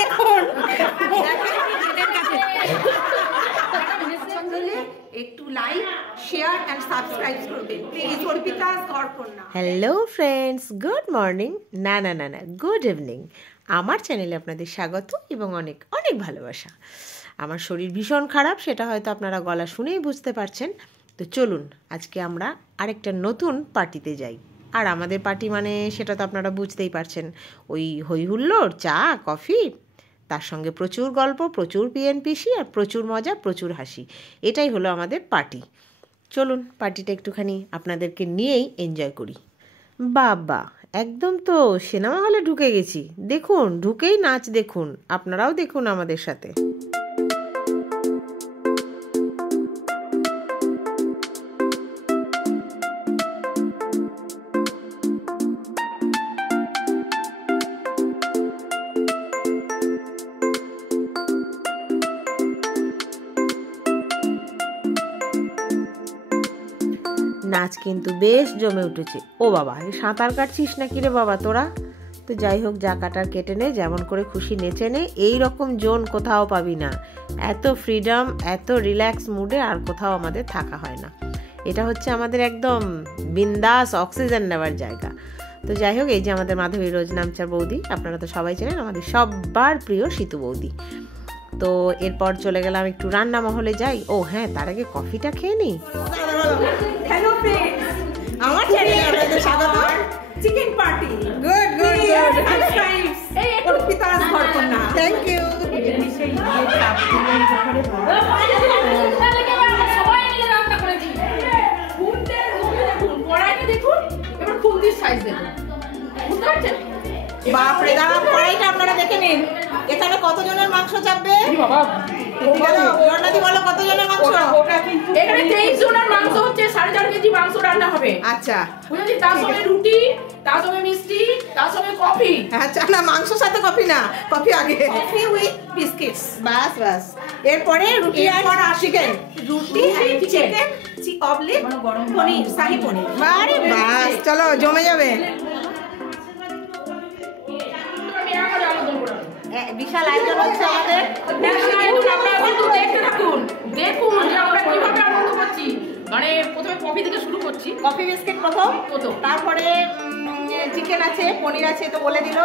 দেখুন একটু like share and subscribe করবেন প্লিজ। অর্পিতাস ঘরকন্যা। হ্যালো ফ্রেন্ডস, গুড মর্নিং, না না না না গুড ইভিনিং। আমার চ্যানেলে আপনাদের স্বাগত এবং অনেক অনেক ভালোবাসা। আমার শরীর ভীষণ খারাপ, সেটা হয়তো আপনারা গলা শুনেই বুঝতে পারছেন। তো চলুন আজকে আমরা আরেকটা নতুন পার্টিতে যাই। আর আমাদের পার্টি মানে সেটা তো আপনারা বুঝতেই পারছেন, ওই হই হুল্লোড়, চা কফি, তার সঙ্গে প্রচুর গল্প, প্রচুর পিএনপিসি আর প্রচুর মজা, প্রচুর হাসি। এটাই হলো আমাদের পার্টি। চলুন পার্টিটা একটুখানি আপনাদেরকে নিয়েই এনজয় করি। বাবা, একদম তো সিনেমা হলে ঢুকে গেছি। দেখুন, ঢুকেই নাচ দেখুন, আপনারাও দেখুন আমাদের সাথে। নাচ কিন্তু বেশ জমে উঠেছে। ও বাবা, সাঁতার কাটছিস নাকি রে বাবা তোরা? তো যাই হোক, যা কাটার কেটে নে, যেমন করে খুশি নেচে নে। এই রকম জোন কোথাও পাবি না। এত ফ্রিডম, এত রিল্যাক্স মুডে আর কোথাও আমাদের থাকা হয় না। এটা হচ্ছে আমাদের একদম বিন্দাস অক্সিজেন নেওয়ার জায়গা। তো যাই হোক, এই যে আমাদের মাধবী রোজ নামচার বৌদি, আপনারা তো সবাই চেনেন, আমাদের সবার প্রিয় সীতু বৌদি। তো এরপর চলে গেলাম একটু রান্না মহলে যাই। ও হ্যাঁ, তার আগে কফিটা খেয়ে নি। হ্যালো ফ্রেন্ডস, আমার চ্যানেলে আপনাদের স্বাগত। Chicken party. Good good good. Subscribes Arpita's ঘরকন্যা। Thank you. বাপরে, দাঁড়া, কড়াইটা আপনারা দেখে নিন। এখানে কতজনের মাংস চাপবে? বলো কতজনের মাংস? এখানে 23 জনের মাংস হচ্ছে, 4.5 কেজি মাংস রান্না হবে। আচ্ছা, বুঝলি, তার সঙ্গে রুটি, তার সঙ্গে মিষ্টি, তার সঙ্গে কফি। আচ্ছা, না মাংসর সাথে কফি না, কফি আগে। Coffee with biscuits. বাস বাস। এরপরে রুটি আর চিকেন। রুটি চিকেন অবলিক পনির, শাহী পনির। আরে বাস, চলো জমে যাবে। বিশাল আয়োজন হচ্ছে আমাদের। দেখতে থাকুন, দেখুন যে আমরা কিভাবে আনন্দ করছি। মানে প্রথমে কফি থেকে শুরু করছি। কফি বিস্কিট প্রথম, তারপরে চিকেন আছে, পনির আছে, তো বলে দিল,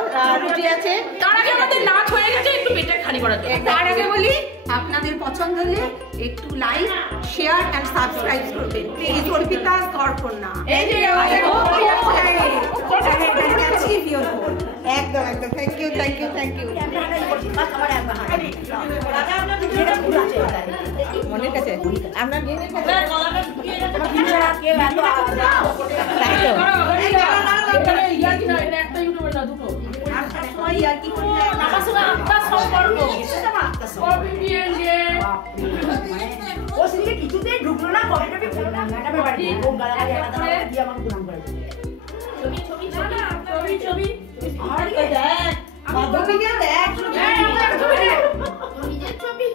রুটি আছে। তার আগে আমাদের নাচ হয়ে গেছে, একটু পেটটা খালি করার জন্য। তার আগে বলি, আপনাদের পছন্দ হলে একটু লাইক শেয়ার এন্ড সাবস্ক্রাইব করবেন প্লিজ। অর্পিতাস ঘরকন্যা। এই যে একদম একদম, thank you thank you thank you. মনের কাছে আপনার মেয়েদের কাছে একটা ইউটিউবার না, দুটো আমার সঙ্গে আপনার সম্পর্ক। কফি দিয়ে ও সিরিকে কিছুতেই ঢুকলো না, কফিটা খেলো না, ম্যাডামের বাড়ি ও গালাগালি আলাদা দিয়ে আমাকে গুনাম করে দিল। ছবি ছবি ছবি ছবি ছবি আরে দেখ বান্ধবীকে দেখ, নিজের ছবি।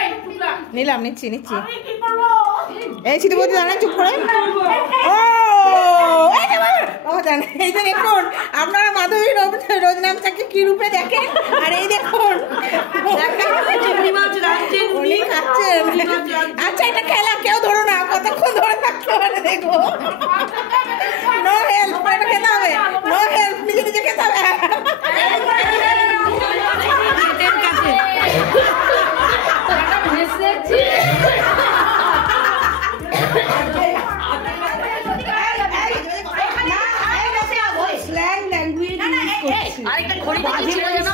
এই টুকরা নিলাম, নিচ্ছি নিচ্ছি। আমি কি করবো? এই ছিল বলতে জানেন, চুপ করে। ও জানেন, এই যে দেখুন, আপনারা মাধবী রোজ নামচাকে কি রূপে দেখেন। আর এই দেখুন, উনি খাচ্ছেন। আচ্ছা, এটা খেলা, কেউ ধরো না, কতক্ষণ ধরে থাকতে পারে দেখবো। নো হেল্প, এটা খেতে হবে। নো হেল্প, নিজে নিজে খেতে হবে। আরেকটা ঘড়ি ছিল না,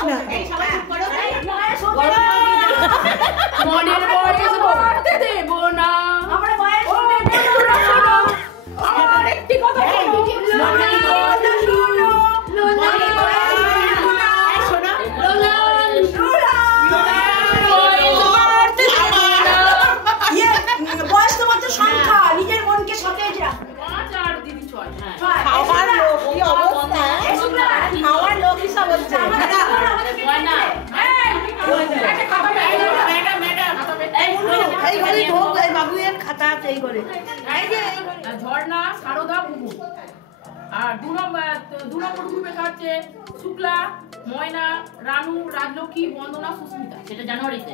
মনের বয়স বাড়তে দেব না। আমার বয়স আমার একটি কথা শোনো, মনের কথা শোনো, মনের বয়স শোনো, বয়স তো মাত্র সংখ্যা, নিজের মনকে সতেজ রাখ। 5 আর দিদি 6। খাওয়ার লোক কি অবস্থা, খাওয়ার লোক হিসাব হচ্ছে। ঝর্ণা, সারদা, বুবু। আর 2 নম্বর গ্রুপে খাচ্ছে শুক্লা, ময়না, রানু, রাজলক্ষ্মী, বন্দনা, সুস্মিতা। সেটা জানুয়ারিতে,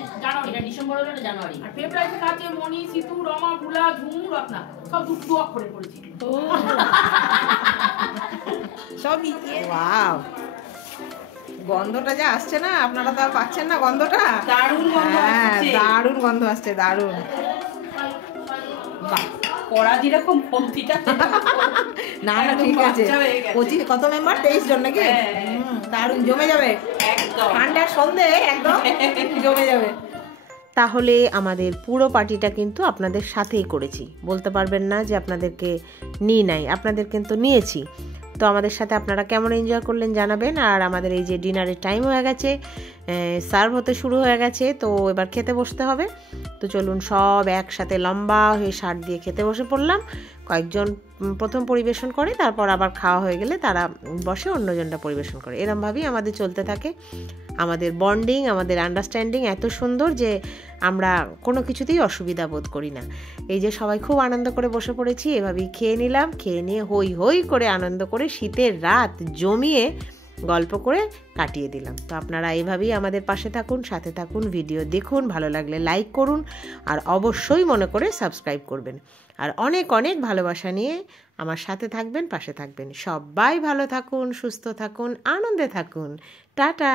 এটা ডিসেম্বর হলো, এটা জানুয়ারি। আর ফেব্রুয়ারিতে কাছে মণি, সিতু, রমা, ভুলা, ঝুমু, রত্না। সব দু অক্ষরে করেছি। সব ওয়াও, গন্ধটা যা আসছে না, আপনারা তো আর পাচ্ছেন না গন্ধটা। দারুণ গন্ধ হ্যাঁ, আসছে। দারুণ গন্ধ আসছে, দারুণ। বাহ, কড়া যেরকম কমতিটা না না, ঠিক আছে। 25 কত মেম্বার? 23 জন নাকি? দারুণ জমে যাবে একদম। ঠান্ডার সন্ধে, একদম জমে যাবে। তাহলে আমাদের পুরো পার্টিটা কিন্তু আপনাদের সাথেই করেছি, বলতে পারবেন না যে আপনাদেরকে নিই নাই, আপনাদের কিন্তু নিয়েছি। তো আমাদের সাথে আপনারা কেমন এনজয় করলেন জানাবেন। আর আমাদের এই যে ডিনারের টাইম হয়ে গেছে, সার্ভ হতে শুরু হয়ে গেছে, তো এবার খেতে বসতে হবে। তো চলুন সব একসাথে লম্বা হয়ে শার্ট দিয়ে খেতে বসে পড়লাম। কয়েকজন প্রথম পরিবেশন করে, তারপর আবার খাওয়া হয়ে গেলে তারা বসে অন্যজনটা পরিবেশন করে। এরমভাবেই আমাদের চলতে থাকে। আমাদের বন্ডিং, আমাদের আন্ডারস্ট্যান্ডিং এত সুন্দর যে আমরা কোনো কিছুতেই অসুবিধা বোধ করি না। এই যে সবাই খুব আনন্দ করে বসে পড়েছি, এভাবেই খেয়ে নিলাম। খেয়ে নিয়ে হই হই করে আনন্দ করে শীতের রাত জমিয়ে গল্প করে কাটিয়ে দিলাম। তো আপনারা এইভাবেই আমাদের পাশে থাকুন, সাথে থাকুন, ভিডিও দেখুন, ভালো লাগলে লাইক করুন, আর অবশ্যই মনে করে সাবস্ক্রাইব করবেন। আর অনেক অনেক ভালোবাসা নিয়ে আমার সাথে থাকবেন, পাশে থাকবেন। সবাই ভালো থাকুন, সুস্থ থাকুন, আনন্দে থাকুন। টাটা।